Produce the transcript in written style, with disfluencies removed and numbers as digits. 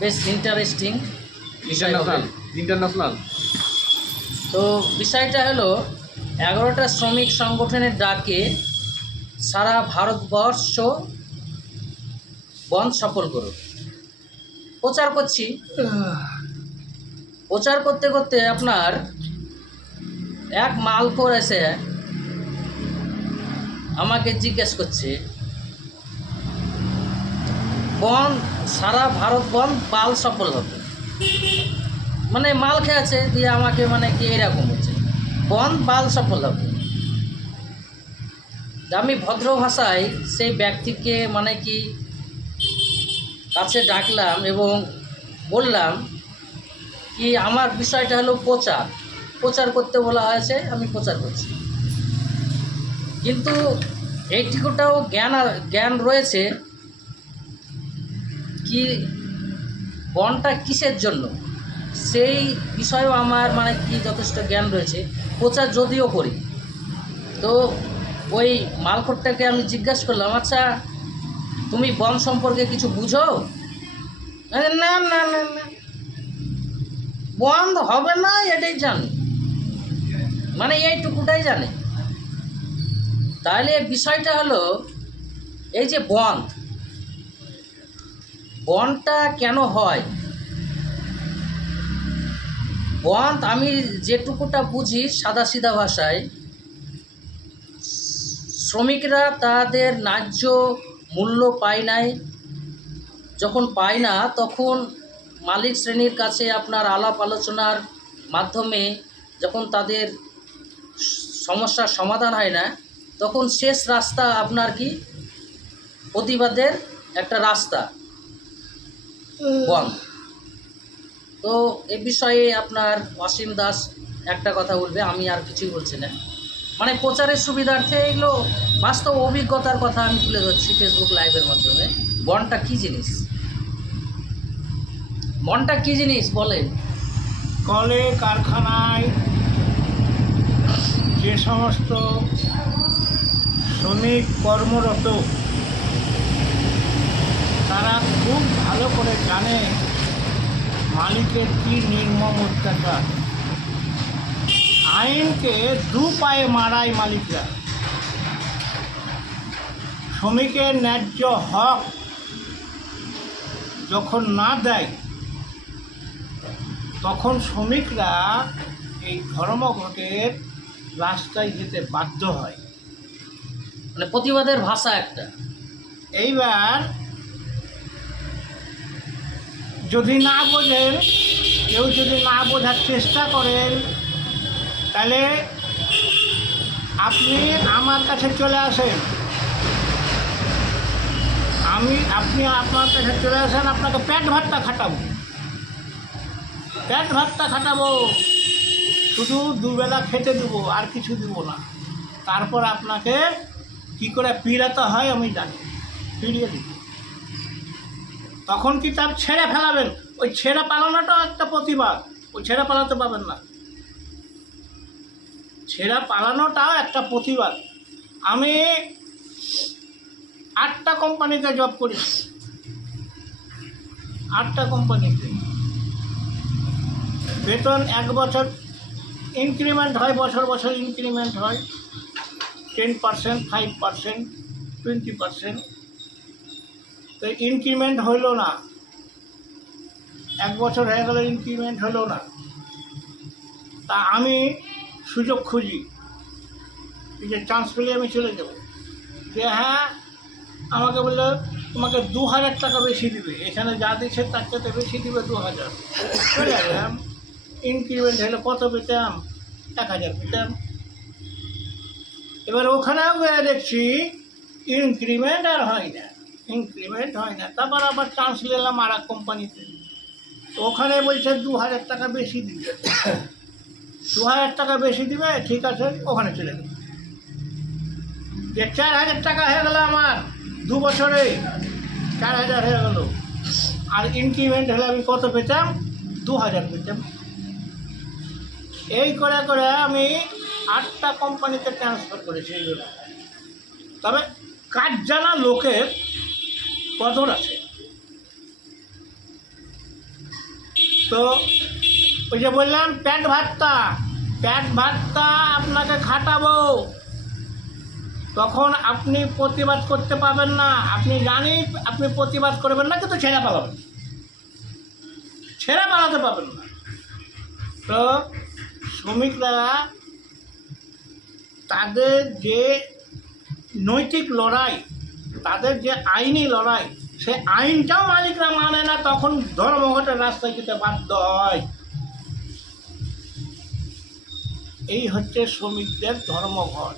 বেশ ইন্টারেস্টিং বিষয় হবে। ইন্টারন্যাশনাল। তো বিষয়টা হলো 11টা শ্রমিক সংগঠনের ডাকে সারা ভারতবর্ষ বন্ধ সফল করুন। প্রচার করছি, প্রচার করতে করতে আপনার এক মালখোর এসে আমাকে জিজ্ঞেস করছে, বন্ধ সারা ভারত বন্ধ বাল সফল হবে, মানে মাল খেয়েছে দিয়ে আমাকে মানে কি এরকম হচ্ছে, বন্ধ বাল সফল হবে। আমি ভদ্র ভাষায় সেই ব্যক্তিকে মানে কি কাছে ডাকলাম এবং বললাম কি আমার বিষয়টা হলো প্রচার, প্রচার করতে বলা হয়েছে, আমি প্রচার করছি। কিন্তু এইটুকুটাও জ্ঞান রয়েছে কি বনটা কিসের জন্য, সেই বিষয়েও আমার মানে কি যথেষ্ট জ্ঞান রয়েছে। প্রচার যদিও করি, তো ওই মালখোরটাকে আমি জিজ্ঞাসা করলাম, আচ্ছা তুমি বন সম্পর্কে কিছু বুঝো? না না না না, বন্ধ হবে না এটাই জানি, মানে এইটুকুটাই জানে। তাহলে বিষয়টা হলো এই যে বনটা কেন হয়, বন্ধ আমি যেটুকুটা বুঝি সাদাসিধা ভাষায়, শ্রমিকরা তাদের ন্যায্য মূল্য পায় নাই, যখন পায় না তখন মালিক শ্রেণীর কাছে আপনার আলাপ আলোচনার মাধ্যমে যখন তাদের সমস্যার সমাধান হয় না, তখন শেষ রাস্তা আপনার কি প্রতিবাদের একটা রাস্তা বন্ধ। তো এ বিষয়ে আপনার অসীম দাস একটা কথা বলবে, আমি আর কিছুই বলছি না। মানে প্রচারের সুবিধার্থে এগুলো বাস্তব অভিজ্ঞতার কথা আমি তুলে ধরছি ফেসবুক লাইভের মাধ্যমে। বনটা কী জিনিস, বনটা কী জিনিস বলেন? কলে কারখানায় যে সমস্ত শ্রমিক কর্মরত তারা খুব ভালো করে জানে মালিকের কী নির্মম অত্যাচার। আইনকে দু পায়ে মারায় মালিকরা। শ্রমিকের ন্যায্য হক যখন না দেয় তখন শ্রমিকরা এই ধর্মঘটের রাস্তায় যেতে বাধ্য হয়। মানে প্রতিবাদের ভাষা একটা। এইবার যদি না বোঝেন, কেউ যদি না বোঝার চেষ্টা করেন, তাহলে আপনি আমার কাছে চলে আসেন, আপনি আপনার কাছে চলে আসেন, আপনাকে পেট ভাতটা খাটাবো, পেট ভাতটা খাটাবো, শুধু দুবেলা খেতে দেবো, আর কিছু দেবো না। তারপর আপনাকে কি করে পিড়াতে হয় আমি জানি, পিড়িয়ে দিব। তখন কি তার ছেড়ে ফেলাবেন? ওই ছেড়ে পালানোটাও একটা প্রতিবাদ। ওই ছেড়ে পালাতে পারবেন না, ছেড়ে পালানোটাও একটা প্রতিবাদ। আমি 8টা কোম্পানিতে জব করেছি, 8টা কোম্পানিতে। বেতন 1 বছর ইনক্রিমেন্ট হয়, বছর বছর ইনক্রিমেন্ট হয় 10%, 5%, 20%। তো ইনক্রিমেন্ট হইল না, 1 বছর হয়ে গেল ইনক্রিমেন্ট হলো না। তা আমি সুযোগ খুঁজি, এই যে চান্স পেলে আমি চলে যাব। যে হ্যাঁ, আমাকে বললো তোমাকে 2000 টাকা বেশি দিবে, এখানে যা দিচ্ছে তার সাথে বেশি দিবে 2000। চলে গেলাম। ইনক্রিমেন্ট হলে কত পেতাম? 1000 পেতাম। এবার ওখানেও গিয়ে দেখছি ইনক্রিমেন্ট আর হয় না, ইনক্রিমেন্ট হয় না। তারপর আবার চান্স নিলাম আর এক কোম্পানিতে, তো ওখানে বলছে 2000 টাকা বেশি দিবে। 2000 টাকা বেশি দিবে, ঠিক আছে, ওখানে চলে গেল। যে 4000 টাকা হয়ে গেল আমার 2 বছরে, 4000 হয়ে গেল। আর ইনক্রিমেন্ট হলে আমি কত পেতাম? 2000 পেতাম। এই করে করে আমি 8টা কোম্পানিতে ট্রান্সফার করেছি এইভাবে। তবে কাজ জানা লোকের কদর আছে। তো ওই যে বললাম পেট ভাতটা আপনাকে খাটাবো, তখন আপনি প্রতিবাদ করতে পারবেন না। আপনি জানি আপনি প্রতিবাদ করবেন না, কিন্তু ছেড়ে পালাতে পারবেন না। তো শ্রমিকরা তাদের যে নৈতিক লড়াই, তাদের যে আইনি লড়াই, সে আইনটাও মালিকরা মানে না, তখন ধর্মঘটের রাস্তায় যেতে বাধ্য হয়। এই হচ্ছে শ্রমিকদের ধর্মঘট।